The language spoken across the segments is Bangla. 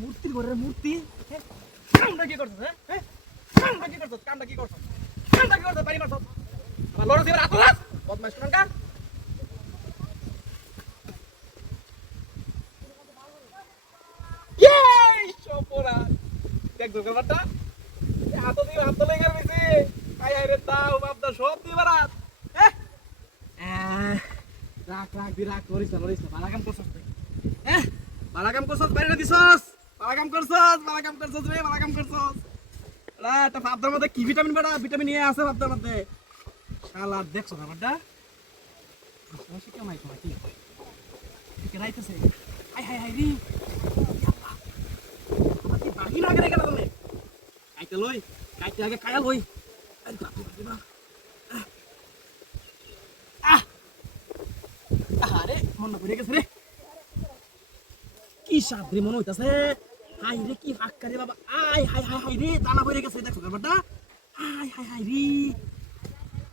মূর্তির ঘরের মূর্তি কামটা কি করছ হ্যাঁ কামটা কি করছ কামটা কি করছ বাড়ি মারছ আমার লড়ছ এবার আতলাস বদমাশ কোনকা এই শোপরা দেখ দোকানটা হাত দিয়ে হাত লেগে গেছে আয় আয় রে তাও বাপদা সব দিয়ে বারাত রাখ রাখ করিস না ভালো কাম করছস ভালো কাম করছস বাইরে দিছস ভালো কাম করছস রে ভালো কাম করছস রা এটা ভাবদার মধ্যে কি ভিটামিন বাড়া ভিটামিন এ আছে ভাবদার মধ্যে শালা দেখছস আমারটা সমস্যা কেমন আইছো কি কি রাইতেছে আই হাই হাই রে আমার কি বাকি না গেলে গেল তুমি কাইতে আগে কায়া লই আরে বাপ রে বাপ আরে মন পড়ে গেছে রে কি সাদরে মন হইতাছে হাই রে কি ফাক্কা রে বাবা আই হাই হাই হাই রে দানা পড়ে গেছে দেখছো ব্যাপারটা হাই হাই হাই রে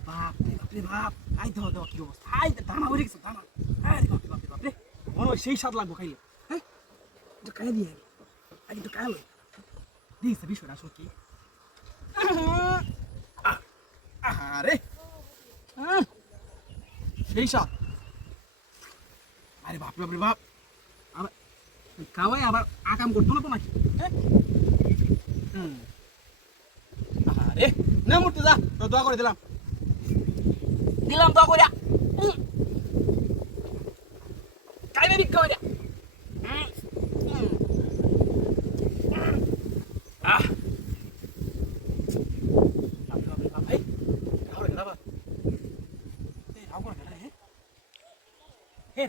বাপ রে বাপ আই দাও কি অবস্থা হাই দানা পড়ে গেছে দানা আরে বাপ রে মন সেই স্বাদ লাগবো খাইলে হ্যাঁ এটা খাইয়া দিয়ে আগে তো খাইলো দিছে বিষয়টা আসলে কি আরে সেই স্বাদ আরে বাপ রে বাপ আবার খাওয়াই আবার আকাম করতো না তো নাকি আরে না মূর্তি যা তো দোয়া করে দিলাম দোয়া করে খাইবে ভিক্ষা করে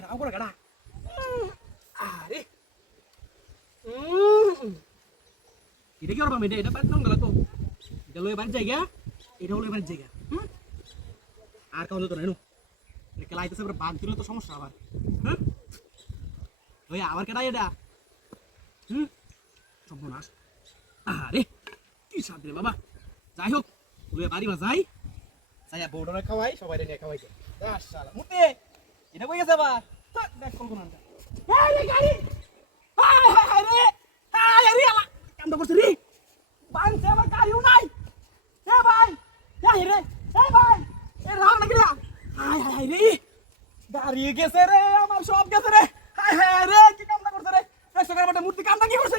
রাও করে গাড়া আরে এটা কি করবা এটা বাড়ি নাম গেল তো এটা লয়ে বাড়ি জায়গা এটা হলো বাড়ির জায়গা আর কাউকে তো নেনু এটা লাইতেছে পরে বাঘ দিলে তো সমস্যা আবার হ্যাঁ ওই আবার কেডা এটা সর্বনাশ আরে কি সাদ রে বাবা যাই হোক লয়ে বাড়ি বা যাই বউডারে খাওয়াই সবাই নিয়ে খাওয়াই মাশাআল্লাহ মুতে এটা কই গেছে আবার দেখ কোন কোন আনটা এই রে গাড়ি হায় রে আলা কাম করছ রে বানছে আমার গাড়িও নাই ভাই রে ভাই রাগ নাকি রে হায় রে গাড়ি গেছে রে আমার সব গেছে রে হায় রে কি কামটা করছ রে এই সকার মূর্তি কামটা কি করছে